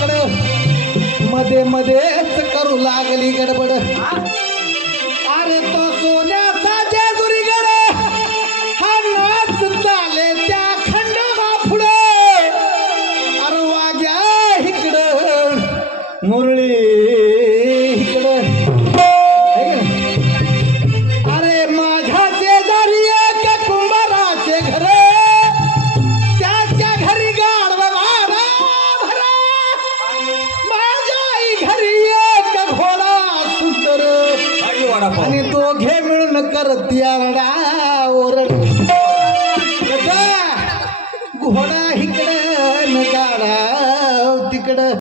वाकडं मध्ये मध्येच करू लागली गडबड अरे तो सोन्याचा जेजुरी गड हा नाच चाले त्या खंडोबा पुढे अरे वाग्या इकडं मुरळी इकडं अरे माझ्या शेजारी एक कुंभाराचे घर त्याच्या घरी गाढवा भरा माझ्या आई घरी एक घोडा सुंदर आणि दोघे मिळून करत आरडा